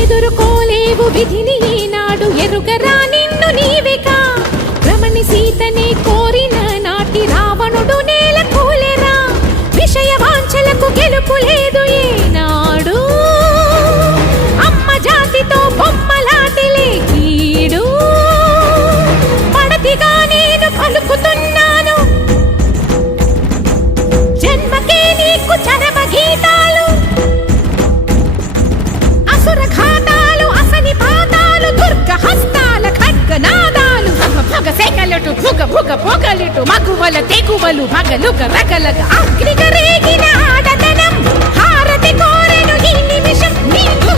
ఎదుర్కోలేవు విధిని ఈనాడు ఎరుగరా నిన్ను నీవిగా రమణి సీతని కోరిన నాటి రావణుడు నేల కూలెరా విషయ వాంఛలకు గెలుపు లేదు ఏనాడు అమ్మ జాతితో బొమ్మలాటిలే కీడు పడతిగా నేను పలుకుతున్నాను జన్మకే నీకు చరమ గీతాలు అసుర ఘాతాలు అసని పాతాలు దుర్గ హస్తాల ఖడ్గనాదాలు భగ సెగలటు భుగ భుగ పొగలిటు మగువల తెగువలు భగలుగ రగలగ అగ్నిగ రేగిన ఆడదనం హారతి కోరెను ఈ నిమిషం నీకు